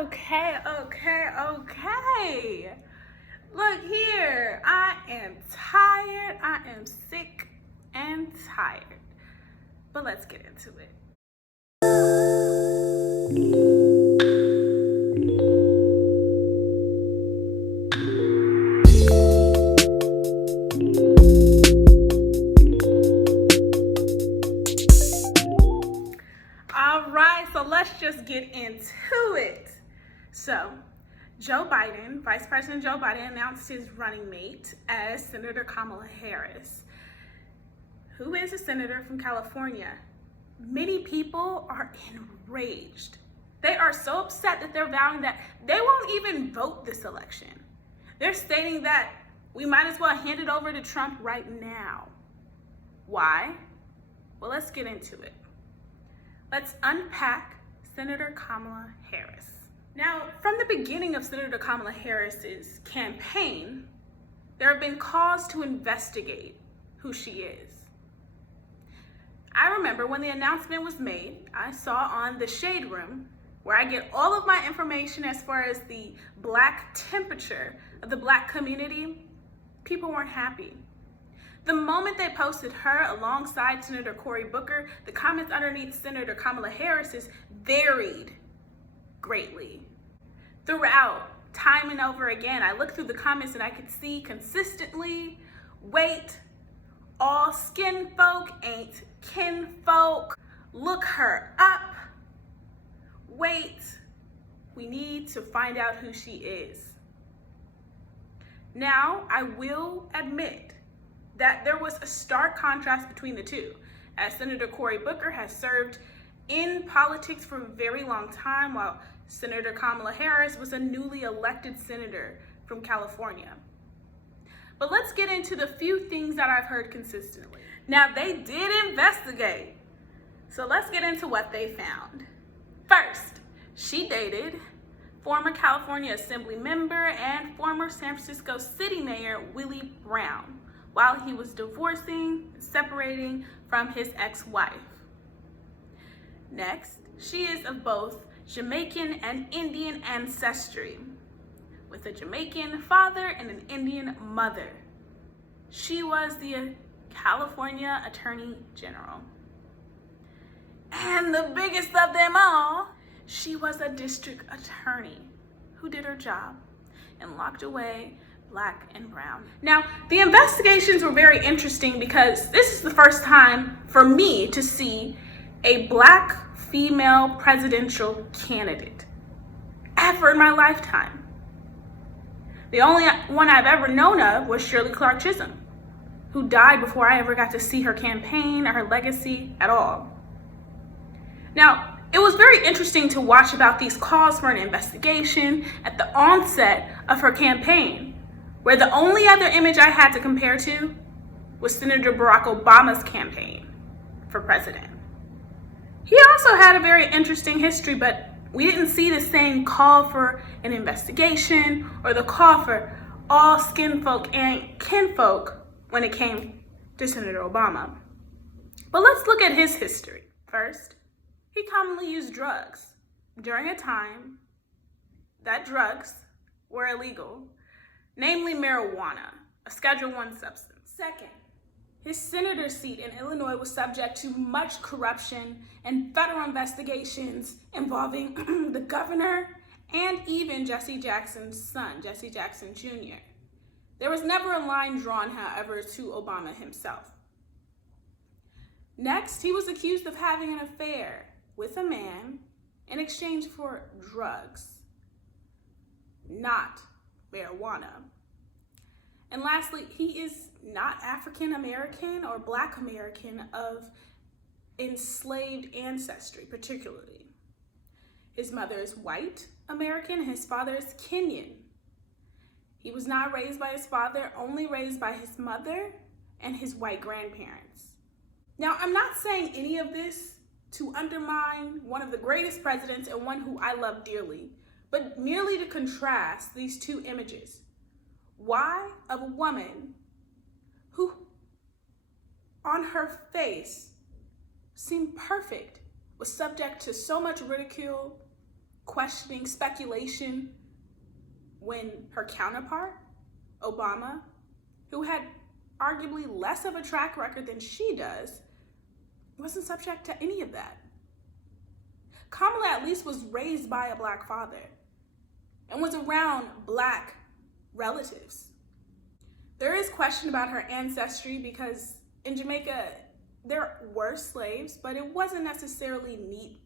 Okay. Look here, I am tired. I am sick and tired. But let's get into it. All right, so let's just get into it. So, Joe Biden, Vice President Joe Biden, announced his running mate as Senator Kamala Harris, who is a senator from California. Many people are enraged. They are so upset that they're vowing that they won't even vote this election. They're stating that we might as well hand it over to Trump right now. Why? Well, let's get into it. Let's unpack Senator Kamala Harris. Now, from the beginning of Senator Kamala Harris's campaign, there have been calls to investigate who she is. I remember when the announcement was made, I saw on the Shade Room, where I get all of my information as far as the Black temperature of the Black community, people weren't happy. The moment they posted her alongside Senator Cory Booker, the comments underneath Senator Kamala Harris's varied greatly. Throughout, time and over again, I looked through the comments and I could see consistently, wait, all skin folk ain't kin folk, look her up, wait, we need to find out who she is. Now, I will admit that there was a stark contrast between the two, as Senator Cory Booker has served in politics for a very long time, while Senator Kamala Harris was a newly elected senator from California. But let's get into the few things that I've heard consistently. Now, they did investigate, so let's get into what they found. First, she dated former California Assembly member and former San Francisco City Mayor Willie Brown while he was divorcing and separating from his ex-wife. Next, she is of both Jamaican and Indian ancestry, with a Jamaican father and an Indian mother. She was the California Attorney General. And the biggest of them all, she was a district attorney who did her job and locked away Black and brown. Now, the investigations were very interesting because this is the first time for me to see a Black female presidential candidate ever in my lifetime. The only one I've ever known of was Shirley Clark Chisholm, who died before I ever got to see her campaign or her legacy at all. Now, it was very interesting to watch about these calls for an investigation at the onset of her campaign, where the only other image I had to compare to was Senator Barack Obama's campaign for president. He also had a very interesting history, but we didn't see the same call for an investigation or the call for all skin folk and kinfolk when it came to Senator Obama. But let's look at his history. First, he commonly used drugs during a time that drugs were illegal, namely marijuana, a Schedule I substance. Second, his senator seat in Illinois was subject to much corruption and federal investigations involving the governor and even Jesse Jackson's son, Jesse Jackson Jr. There was never a line drawn, however, to Obama himself. Next, he was accused of having an affair with a man in exchange for drugs, not marijuana. And lastly, he is not African American or Black American of enslaved ancestry, particularly. His mother is white American, his father is Kenyan. He was not raised by his father, only raised by his mother and his white grandparents. Now, I'm not saying any of this to undermine one of the greatest presidents and one who I love dearly, but merely to contrast these two images. Why? Of a woman who, on her face, seemed perfect, was subject to so much ridicule, questioning, speculation when her counterpart, Obama, who had arguably less of a track record than she does, wasn't subject to any of that. Kamala at least was raised by a Black father and was around Black relatives. There is question about her ancestry because in Jamaica, there were slaves, but it wasn't necessarily neat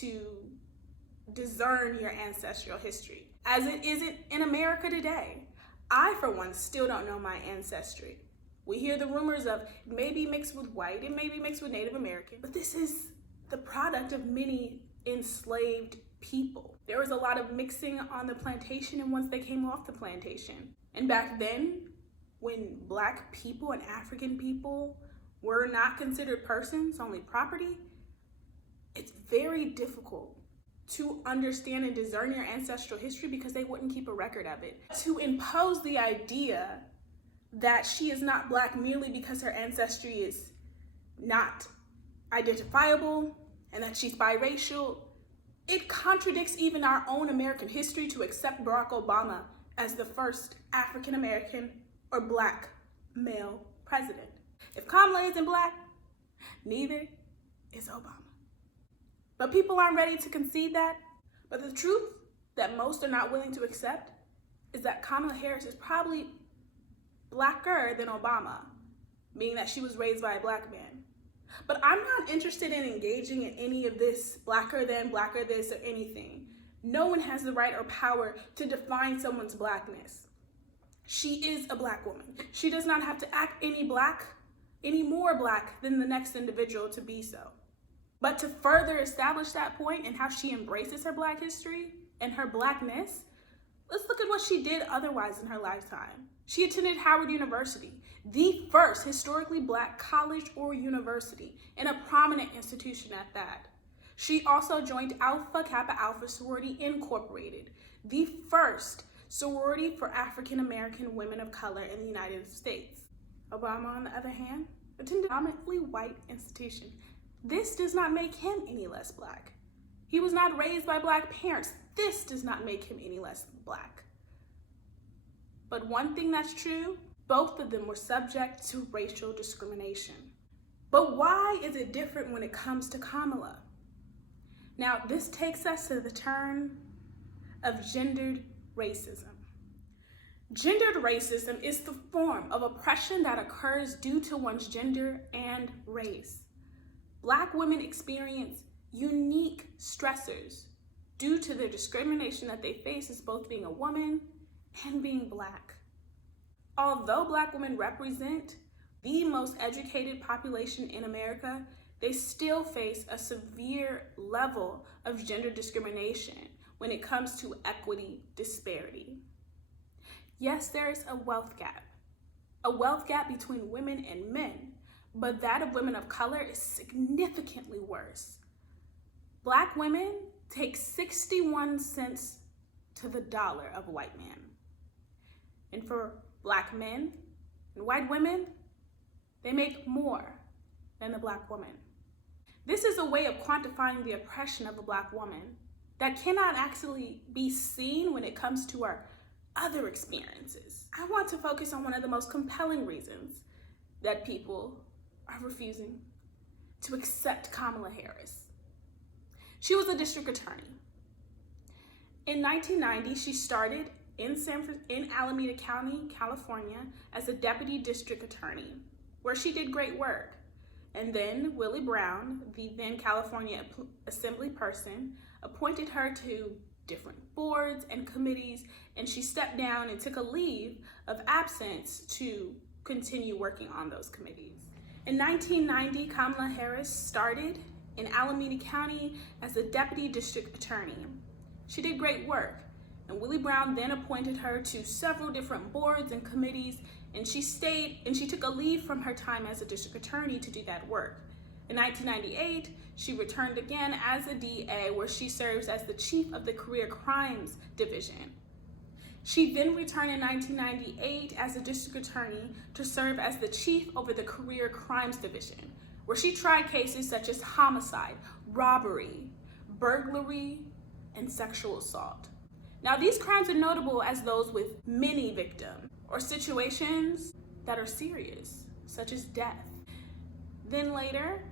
to discern your ancestral history, as it isn't in America today. I, for one, still don't know my ancestry. We hear the rumors of it may be mixed with white, it may be mixed with Native American, but this is the product of many enslaved people. There was a lot of mixing on the plantation and once they came off the plantation. And back then, when Black people and African people were not considered persons, only property, it's very difficult to understand and discern your ancestral history because they wouldn't keep a record of it. To impose the idea that she is not Black merely because her ancestry is not identifiable and that she's biracial, it contradicts even our own American history to accept Barack Obama as the first African American or Black male president. If Kamala isn't Black, neither is Obama. But people aren't ready to concede that. But the truth that most are not willing to accept is that Kamala Harris is probably Blacker than Obama, meaning that she was raised by a Black man. But I'm not interested in engaging in any of this Blacker this, or anything. No one has the right or power to define someone's Blackness. She is a Black woman. She does not have to act any more Black than the next individual to be so. But to further establish that point and how she embraces her Black history and her Blackness, let's look at what she did otherwise in her lifetime. She attended Howard University, the first historically Black college or university, and a prominent institution at that. She also joined Alpha Kappa Alpha Sorority Incorporated, the first sorority for African American women of color in the United States. Obama, on the other hand, attended a predominantly white institution. This does not make him any less Black. He was not raised by Black parents. This does not make him any less Black. But one thing that's true, both of them were subject to racial discrimination. But why is it different when it comes to Kamala? Now, this takes us to the turn of gendered racism. Gendered racism is the form of oppression that occurs due to one's gender and race. Black women experience unique stressors due to the discrimination that they face as both being a woman and being Black. Although Black women represent the most educated population in America, they still face a severe level of gender discrimination when it comes to equity disparity. Yes, there's a wealth gap between women and men, but that of women of color is significantly worse. Black women take 61 cents to the dollar of a white man. And for Black men and white women, they make more than the Black woman. This is a way of quantifying the oppression of a Black woman that cannot actually be seen when it comes to our other experiences. I want to focus on one of the most compelling reasons that people are refusing to accept Kamala Harris. She was a district attorney. In 1990, she started in Alameda County, California, as a deputy district attorney, where she did great work. And then Willie Brown, the then California Assembly person, appointed her to different boards and committees, and she stepped down and took a leave of absence to continue working on those committees. In 1990, Kamala Harris started in Alameda County as a deputy district attorney. She did great work, and Willie Brown then appointed her to several different boards and committees, and she stayed and she took a leave from her time as a district attorney to do that work. In 1998, she returned again as a DA, where she serves as the chief of the Career Crimes Division. She then returned in 1998 as a district attorney to serve as the chief over the Career Crimes Division, where she tried cases such as homicide, robbery, burglary, and sexual assault. Now, these crimes are notable as those with many victims or situations that are serious, such as death. Then later,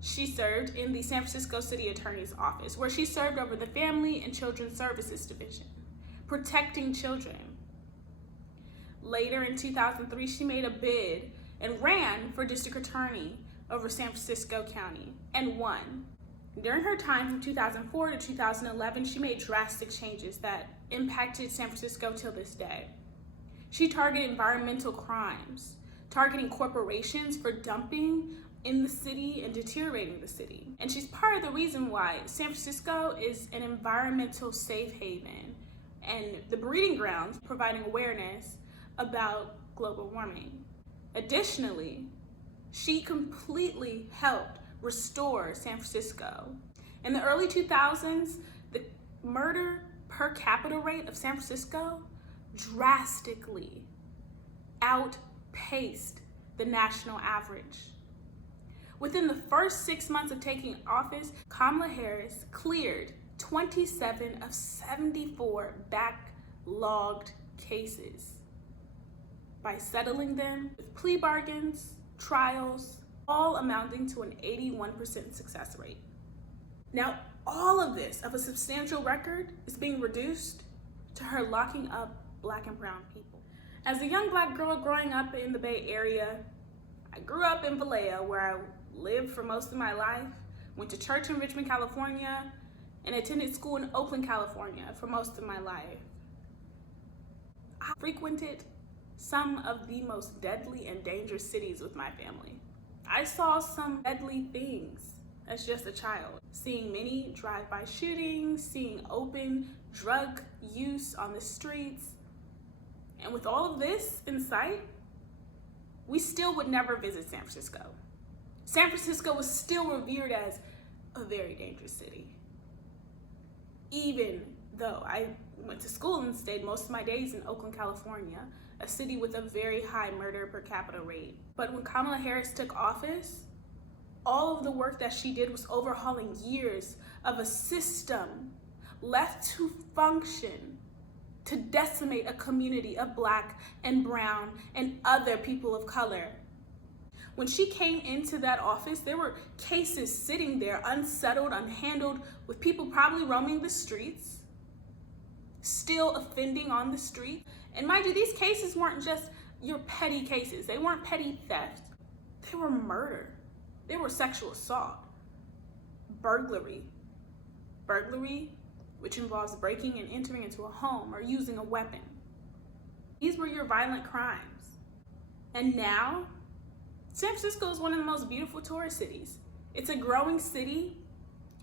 she served in the San Francisco City Attorney's Office, where she served over the Family and Children's Services Division, protecting children. Later in 2003, she made a bid and ran for district attorney over San Francisco County and won. During her time from 2004 to 2011, she made drastic changes that impacted San Francisco till this day. She targeted environmental crimes, targeting corporations for dumping in the city and deteriorating the city. And she's part of the reason why San Francisco is an environmental safe haven and the breeding grounds providing awareness about global warming. Additionally, she completely helped restore San Francisco. In the early 2000s, the murder per capita rate of San Francisco drastically outpaced the national average. Within the first 6 months of taking office, Kamala Harris cleared 27 of 74 backlogged cases by settling them with plea bargains, trials, all amounting to an 81% success rate. Now, all of this of a substantial record is being reduced to her locking up Black and brown people. As a young Black girl growing up in the Bay Area, I grew up in Vallejo, where I lived for most of my life, went to church in Richmond, California, and attended school in Oakland, California for most of my life. I frequented some of the most deadly and dangerous cities with my family. I saw some deadly things as just a child, seeing many drive-by shootings, seeing open drug use on the streets. And with all of this in sight, we still would never visit San Francisco. San Francisco was still revered as a very dangerous city. Even though I went to school and stayed most of my days in Oakland, California, a city with a very high murder per capita rate. But when Kamala Harris took office, all of the work that she did was overhauling years of a system left to function to decimate a community of Black and brown and other people of color. When she came into that office, there were cases sitting there unsettled, unhandled, with people probably roaming the streets, still offending on the street. And mind you, these cases weren't just your petty cases. They weren't petty theft. They were murder. They were sexual assault, burglary, which involves breaking and entering into a home or using a weapon. These were your violent crimes. And now, San Francisco is one of the most beautiful tourist cities. It's a growing city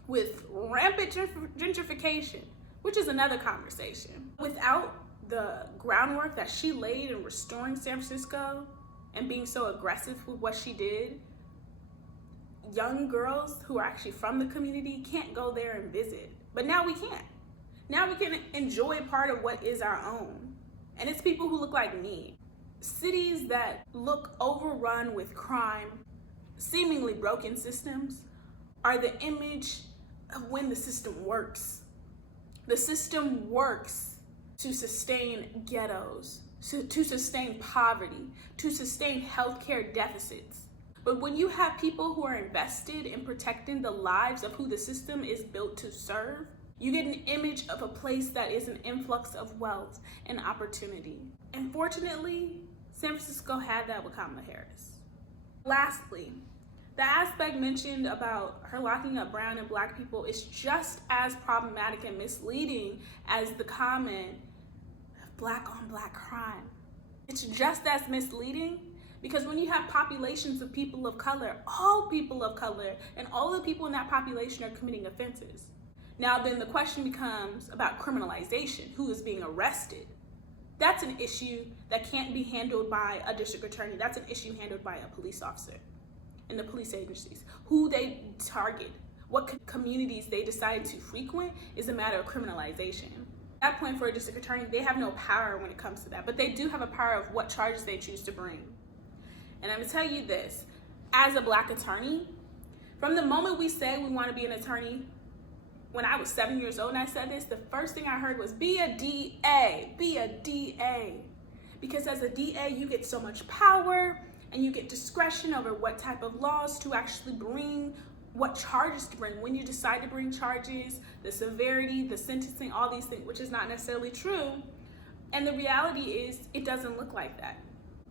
with rampant gentrification, which is another conversation. Without the groundwork that she laid in restoring San Francisco and being so aggressive with what she did, young girls who are actually from the community can't go there and visit. But now we can. Now we can enjoy part of what is our own. And it's people who look like me. Cities that look overrun with crime, seemingly broken systems, are the image of when the system works. The system works to sustain ghettos, to sustain poverty, to sustain healthcare deficits. But when you have people who are invested in protecting the lives of who the system is built to serve, you get an image of a place that is an influx of wealth and opportunity. And fortunately, San Francisco had that with Kamala Harris. Lastly, the aspect mentioned about her locking up brown and Black people is just as problematic and misleading as the comment of Black on Black crime. It's just as misleading because when you have populations of people of color, all people of color, and all the people in that population are committing offenses. Now then the question becomes about criminalization, who is being arrested. That's an issue that can't be handled by a district attorney. That's an issue handled by a police officer and the police agencies. Who they target, what communities they decide to frequent is a matter of criminalization. At that point, for a district attorney, they have no power when it comes to that, but they do have a power of what charges they choose to bring. And I'm gonna tell you this, as a Black attorney, from the moment we say we wanna be an attorney, when I was 7 years old and I said this, the first thing I heard was, be a DA, be a DA. Because as a DA, you get so much power and you get discretion over what type of laws to actually bring, what charges to bring, when you decide to bring charges, the severity, the sentencing, all these things, which is not necessarily true. And the reality is, it doesn't look like that.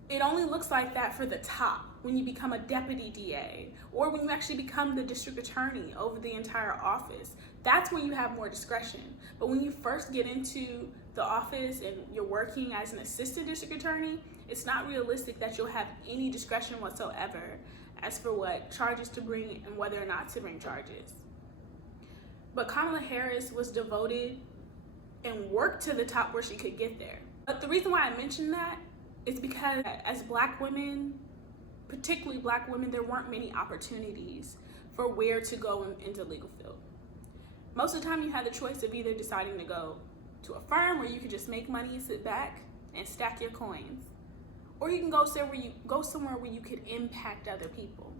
It only looks like that for the top, when you become a deputy DA, or when you actually become the district attorney over the entire office. That's when you have more discretion. But when you first get into the office and you're working as an assistant district attorney, it's not realistic that you'll have any discretion whatsoever as for what charges to bring and whether or not to bring charges. But Kamala Harris was devoted and worked to the top where she could get there. But the reason why I mention that is because as Black women, particularly Black women, there weren't many opportunities for where to go in the legal field. Most of the time you had the choice of either deciding to go to a firm where you could just make money and sit back and stack your coins, or you can go somewhere where you could impact other people.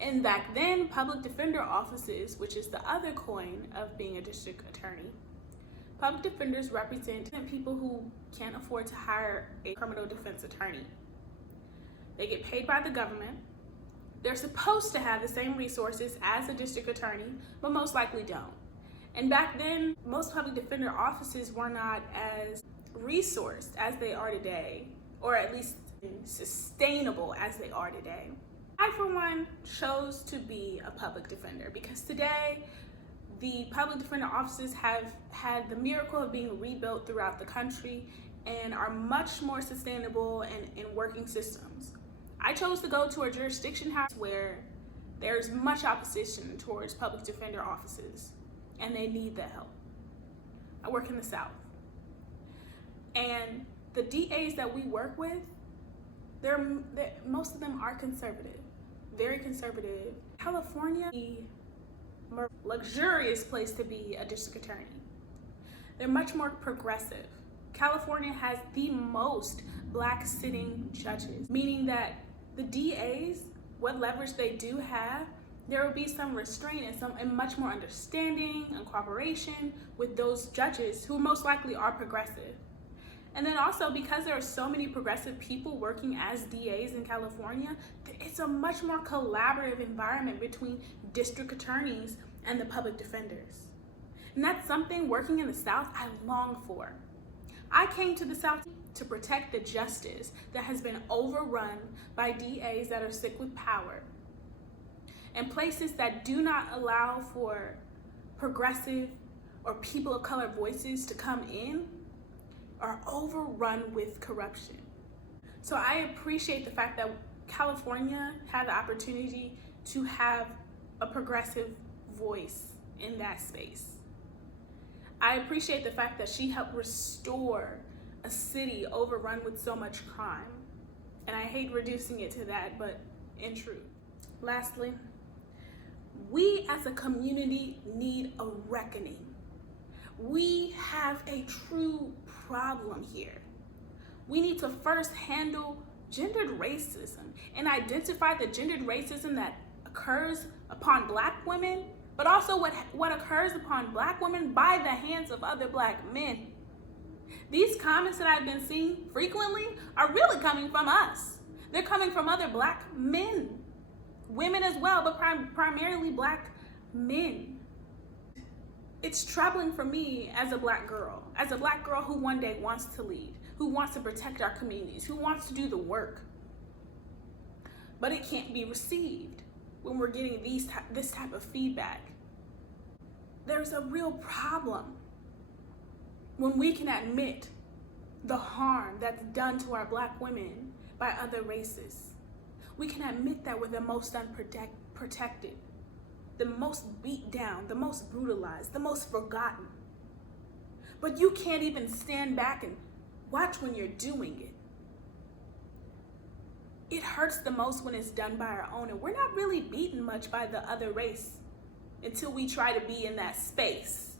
And back then, public defender offices, which is the other coin of being a district attorney, public defenders represent people who can't afford to hire a criminal defense attorney. They get paid by the government. They're supposed to have the same resources as a district attorney, but most likely don't. And back then, most public defender offices were not as resourced as they are today, or at least sustainable as they are today. I, for one, chose to be a public defender because today, the public defender offices have had the miracle of being rebuilt throughout the country and are much more sustainable and in working systems. I chose to go to a jurisdiction house where there's much opposition towards public defender offices and they need the help. I work in the South. And the DAs that we work with, most of them are conservative, very conservative. California, the more luxurious place to be a district attorney. They're much more progressive. California has the most Black sitting judges, meaning that the DAs, what leverage they do have, there will be some restraint and much more understanding and cooperation with those judges who most likely are progressive. And then also, because there are so many progressive people working as DAs in California, it's a much more collaborative environment between district attorneys and the public defenders. And that's something, working in the South, I long for. I came to the South to protect the justice that has been overrun by DAs that are sick with power, and places that do not allow for progressive or people of color voices to come in are overrun with corruption. So I appreciate the fact that California had the opportunity to have a progressive voice in that space. I appreciate the fact that she helped restore a city overrun with so much crime. And I hate reducing it to that, but in truth. Lastly, we as a community need a reckoning. We have a true problem here. We need to first handle gendered racism and identify the gendered racism that occurs upon Black women, but also what occurs upon Black women by the hands of other Black men. These comments that I've been seeing frequently are really coming from us. They're coming from other Black men, women as well, but primarily Black men. It's troubling for me as a Black girl who one day wants to lead, who wants to protect our communities, who wants to do the work. But it can't be received when we're getting this type of feedback. There's a real problem when we can admit the harm that's done to our Black women by other races. We can admit that we're the most unprotected, the most beat down, the most brutalized, the most forgotten. But you can't even stand back and watch when you're doing it. It hurts the most when it's done by our own, and we're not really beaten much by the other race until we try to be in that space.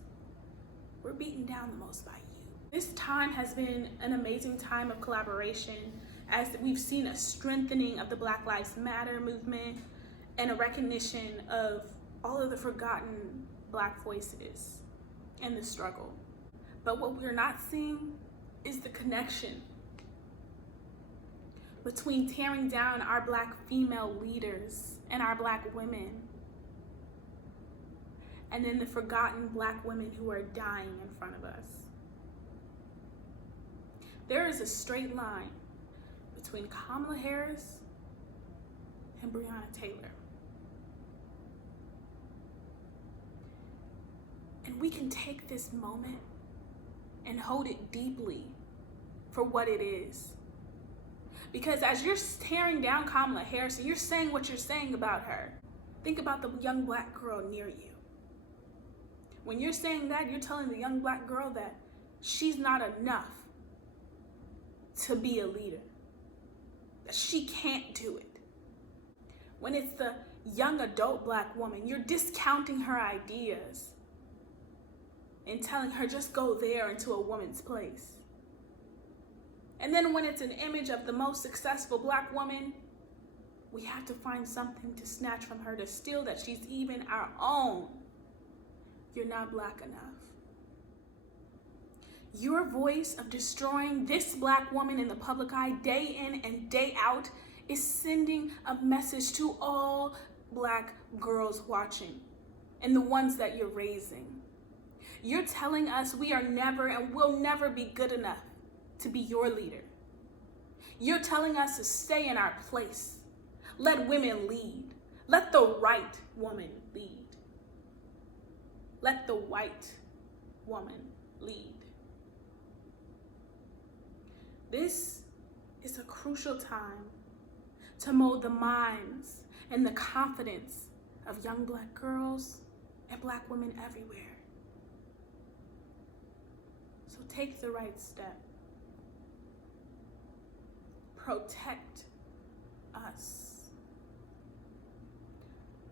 We're beaten down the most by you. This time has been an amazing time of collaboration, as we've seen a strengthening of the Black Lives Matter movement and a recognition of all of the forgotten Black voices in the struggle. But what we're not seeing is the connection between tearing down our Black female leaders and our Black women, and then the forgotten Black women who are dying in front of us. There is a straight line between Kamala Harris and Breonna Taylor. And we can take this moment and hold it deeply for what it is. Because as you're tearing down Kamala Harris and you're saying what you're saying about her, think about the young Black girl near you. When you're saying that, you're telling the young Black girl that she's not enough to be a leader, that she can't do it. When it's the young adult Black woman, you're discounting her ideas and telling her just go there into a woman's place. And then when it's an image of the most successful Black woman, we have to find something to snatch from her to steal that she's even our own. You're not Black enough. Your voice of destroying this Black woman in the public eye day in and day out is sending a message to all Black girls watching and the ones that you're raising. You're telling us we are never and will never be good enough to be your leader. You're telling us to stay in our place. Let women lead. Let the right woman lead. Let the white woman lead. This is a crucial time to mold the minds and the confidence of young Black girls and Black women everywhere. So take the right step. Protect us.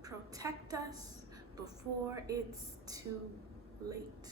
Protect us before it's too late.